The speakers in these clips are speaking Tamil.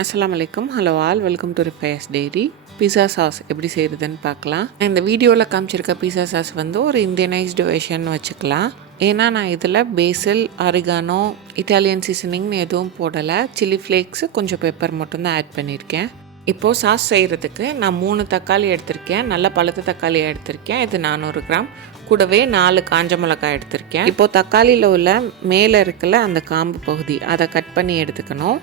அஸ்ஸலாமு அலைக்கும். Hello all, welcome to Rifayar's diary. Pizza sauce எப்படி செய்கிறதுன்னு பார்க்கலாம். இந்த வீடியோவில் காமிச்சிருக்க பீஸா சாஸ் வந்து ஒரு இந்தியனைஸ்டு வெர்ஷன் வச்சுக்கலாம். ஏன்னா நான் இதில் பேசில், ஆரிகானோ, இட்டாலியன் சீசனிங்னு எதுவும் போடலை. சில்லி ஃப்ளேக்ஸு, கொஞ்சம் பெப்பர் மட்டும்தான் ஆட் பண்ணியிருக்கேன். இப்போது சாஸ் செய்கிறதுக்கு நான் 3 தக்காளி எடுத்திருக்கேன். நல்ல பழுத்த தக்காளி எடுத்திருக்கேன். இது 400 கிராம். கூடவே 4 காஞ்ச மிளகாய் எடுத்திருக்கேன். இப்போது தக்காளியில் உள்ள மேலே இருக்கல அந்த காம்பு பகுதி அதை கட் பண்ணி எடுத்துக்கணும்.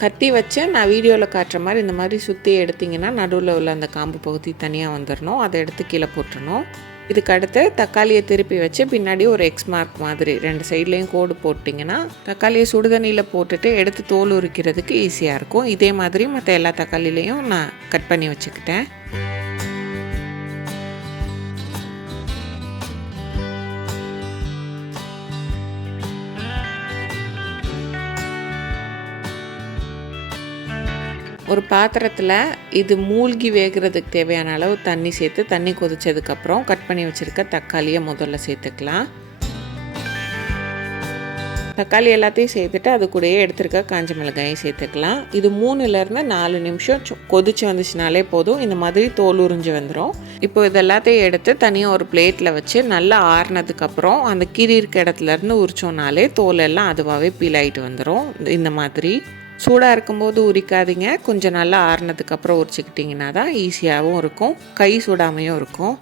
கத்தி வச்சு நான் வீடியோவில் காட்டுற மாதிரி இந்த மாதிரி சுற்றி எடுத்திங்கன்னா நடுவில் உள்ள அந்த காம்பு பகுதி தனியாக வந்துடணும். அதை எடுத்து கீழே போட்டுடணும். இதுக்கு அடுத்து தக்காளியை திருப்பி வச்சு பின்னாடி ஒரு எக்ஸ் மார்க் மாதிரி 2 சைட்லேயும் கோடு போட்டிங்கன்னா தக்காளியை சுடுதண்ணியில் போட்டுட்டு எடுத்து தோல் உரிக்கிறதுக்கு ஈஸியாக இருக்கும். இதே மாதிரி மற்ற எல்லா தக்காளிலையும் நான் கட் பண்ணி வச்சுக்கிட்டேன். ஒரு பாத்திரத்தில் இது மூழ்கி வேகிறதுக்கு தேவையான அளவு தண்ணி சேர்த்து தண்ணி கொதிச்சதுக்கப்புறம் கட் பண்ணி வச்சுருக்க தக்காளியை முதல்ல சேர்த்துக்கலாம். தக்காளி எல்லாத்தையும் சேர்த்துட்டு அது கூடயே எடுத்துருக்க காஞ்ச மிளகாயும் சேர்த்துக்கலாம். இது 3லேருந்து 4 நிமிஷம் கொதிச்சு வந்துச்சுனாலே போதும். இந்த மாதிரி தோல் உறிஞ்சு வந்துடும். இப்போ இது எல்லாத்தையும் எடுத்து தனியாக ஒரு பிளேட்டில் வச்சு நல்லா ஆறுனதுக்கப்புறம் அந்த கீரி இருக்க இடத்துலேருந்து உரிச்சோன்னாலே தோல் எல்லாம் அதுவாகவே பீல் ஆகிட்டு வந்துடும். இந்த மாதிரி சூடாக இருக்கும்போது உரிக்காதீங்க. கொஞ்சம் நல்லா ஆறுனதுக்கப்புறம் உரிச்சிக்கிட்டிங்கன்னா தான் ஈஸியாகவும் இருக்கும், கை சூடாமையும் இருக்கும்.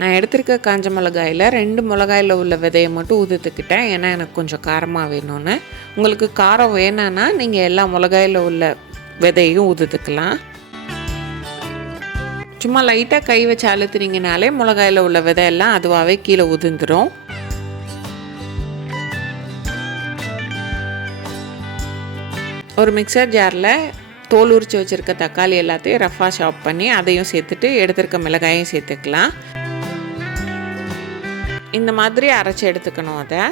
நான் எடுத்திருக்க காஞ்ச மிளகாயில் 2 மிளகாயில் உள்ள விதையை மட்டும் உதுத்துக்கிட்டேன். ஏன்னா எனக்கு கொஞ்சம் காரமாக வேணும்னு. உங்களுக்கு காரம் வேணும்னா நீங்கள் எல்லா மிளகாயில் உள்ள விதையும் உதுத்துக்கலாம். சும்மா லைட்டாக கை வச்சு அழுத்துனீங்கனாலே மிளகாயில் உள்ள விதையெல்லாம் அதுவாகவே கீழே உதிர்ந்துடும். ஒரு மிக்சர் ஜாரில் தோல் உரித்து வச்சுருக்க தக்காளி எல்லாத்தையும் ரஃபாக சாப் பண்ணி அதையும் சேர்த்துட்டு எடுத்துருக்க மிளகாயும் சேர்த்துக்கலாம். இந்த மாதிரி அரைச்சி எடுத்துக்கணும். அதை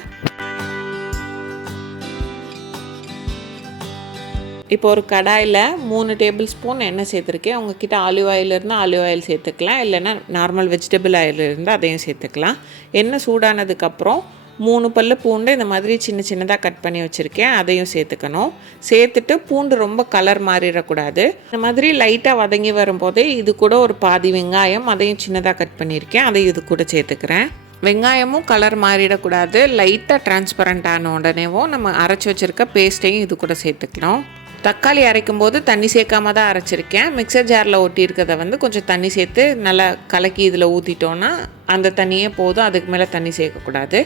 இப்போ ஒரு கடாயில் 3 டேபிள் ஸ்பூன் எண்ணெய் சேர்த்துருக்கேன். உங்ககிட்ட ஆலிவ் ஆயில் இருந்தால் ஆலிவ் ஆயில் சேர்த்துக்கலாம், இல்லைன்னா நார்மல் வெஜிடபிள் ஆயில் இருந்தால் அதையும் சேர்த்துக்கலாம். எண்ணெய் சூடானதுக்கப்புறம் 3 பல்லு பூண்டு இந்த மாதிரி சின்ன சின்னதாக கட் பண்ணி வச்சுருக்கேன், அதையும் சேர்த்துக்கணும். சேர்த்துட்டு பூண்டு ரொம்ப கலர் மாறிடக்கூடாது. இந்த மாதிரி லைட்டாக வதங்கி வரும்போதே இது கூட ஒரு பாதி வெங்காயம் அதையும் சின்னதாக கட் பண்ணியிருக்கேன், அதையும் இது கூட சேர்த்துக்கிறேன். வெங்காயமும் கலர் மாறிடக்கூடாது. லைட்டாக டிரான்ஸ்பரண்ட் ஆன உடனேவும் நம்ம அரைச்சி வச்சுருக்க பேஸ்ட்டையும் இது கூட சேர்த்துக்கணும். தக்காளி அரைக்கும் போது தண்ணி சேர்க்காம தான் அரைச்சிருக்கேன். மிக்சர் ஜாரில் ஒட்டியிருக்கிறத வந்து கொஞ்சம் தண்ணி சேர்த்து நல்லா கலக்கி இதில் ஊற்றிட்டோன்னா அந்த தண்ணியே போதும், அதுக்கு மேலே தண்ணி சேர்க்கக்கூடாது.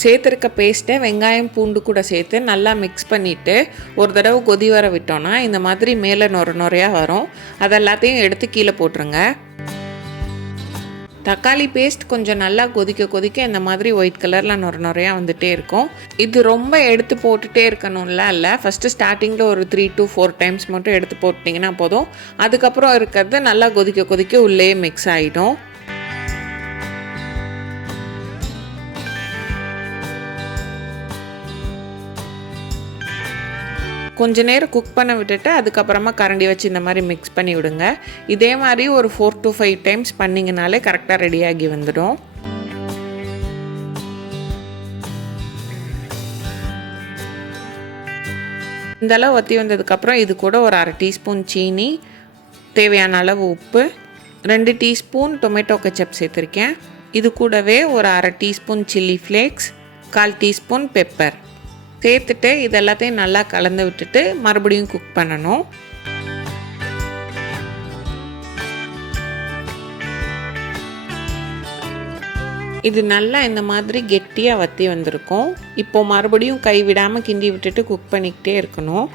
சேர்த்துருக்க பேஸ்ட்டை வெங்காயம் பூண்டு கூட சேர்த்து நல்லா மிக்ஸ் பண்ணிவிட்டு ஒரு தடவை கொதி வர விட்டோன்னா இந்த மாதிரி மேலே நுரையாக வரும். அதெல்லாத்தையும் எடுத்து கீழே போட்டுருங்க. தக்காளி பேஸ்ட் கொஞ்சம் நல்லா கொதிக்க இந்த மாதிரி ஒயிட் கலரில் நுரையாக வந்துகிட்டே இருக்கும். இது ரொம்ப எடுத்து போட்டுகிட்டே இருக்கணும்ல இல்லை. ஃபஸ்ட்டு ஸ்டார்டிங்கில் ஒரு 3 to 4 டைம்ஸ் மட்டும் எடுத்து போட்டிங்கன்னா போதும். அதுக்கப்புறம் இருக்கிறது நல்லா கொதிக்க உள்ளே மிக்ஸ் ஆகிடும். கொஞ்ச நேரம் குக் பண்ண விட்டுட்டு அதுக்கப்புறமா கரண்டி வச்சு இந்த மாதிரி மிக்ஸ் பண்ணி விடுங்க. இதே மாதிரி ஒரு 4 to 5 டைம்ஸ் பண்ணிங்கனாலே கரெக்டாக ரெடியாகி வந்துடும். இந்தளவு வற்றி வந்ததுக்கப்புறம் இது கூட ஒரு 1/2 டீஸ்பூன் சீனி, தேவையான அளவு உப்பு, 2 டீஸ்பூன் டொமேட்டோ கெச்சப் சேர்த்துருக்கேன். இது கூடவே ஒரு 1/2 teaspoon chilli flakes, 1/4 teaspoon pepper சேர்த்துட்டு இதெல்லாத்தையும் நல்லா கலந்து விட்டுட்டு மறுபடியும் குக் பண்ணணும். இது நல்லா இந்த மாதிரி கெட்டியாக வற்றி வந்திருக்கும். இப்போது மறுபடியும் கை விடாமல் கிண்டி விட்டுட்டு குக் பண்ணிக்கிட்டே இருக்கணும்.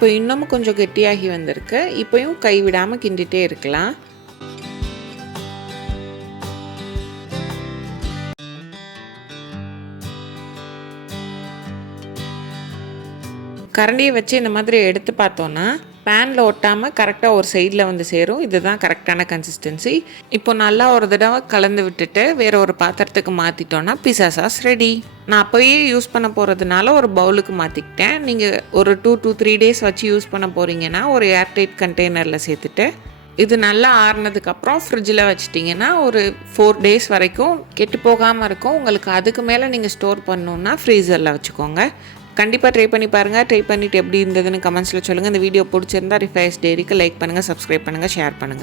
இப்போ இன்னமும் கொஞ்சம் கெட்டியாகி வந்திருக்கு. இப்போயும் கை விடாமல் கிண்டிகிட்டே இருக்கலாம். கரண்டியை வச்சு இந்த மாதிரி எடுத்து பார்த்தோன்னா பேனில் ஒட்டாமல் கரெக்டாக ஒரு சைடில் வந்து சேரும். இதுதான் கரெக்டான கன்சிஸ்டன்சி. இப்போ நல்லா ஒரு தடவை கலந்து விட்டுட்டு வேறு ஒரு பாத்திரத்துக்கு மாற்றிட்டோன்னா பிஸா சாஸ் ரெடி. நான் அப்போயே யூஸ் பண்ண போகிறதுனால ஒரு பவுலுக்கு மாற்றிக்கிட்டேன். நீங்கள் ஒரு 2 to 3 days வச்சு யூஸ் பண்ண போகிறீங்கன்னா ஒரு ஏர்டைட் கண்டெய்னரில் சேர்த்துட்டு இது நல்லா ஆறுனதுக்கப்புறம் ஃப்ரிட்ஜில் வச்சிட்டிங்கன்னா ஒரு 4 days வரைக்கும் கெட்டு போகாமல் இருக்கும். உங்களுக்கு அதுக்கு மேலே நீங்கள் ஸ்டோர் பண்ணணுன்னா ஃப்ரீசரில் வச்சுக்கோங்க. கண்டிப்பாக ட்ரை பண்ணி பாருங்கள். ட்ரை பண்ணிவிட்டு எப்படி இருந்ததுன்னு கமெண்ட்ஸில் சொல்லுங்கள். இந்த வீடியோ பிடிச்சிருந்தா ரிஃபைஸ் டெய்ரிக்கு லைக் பண்ணுங்கள், சப்ஸ்கிரைப் பண்ணுங்கள், ஷேர் பண்ணுங்கள்.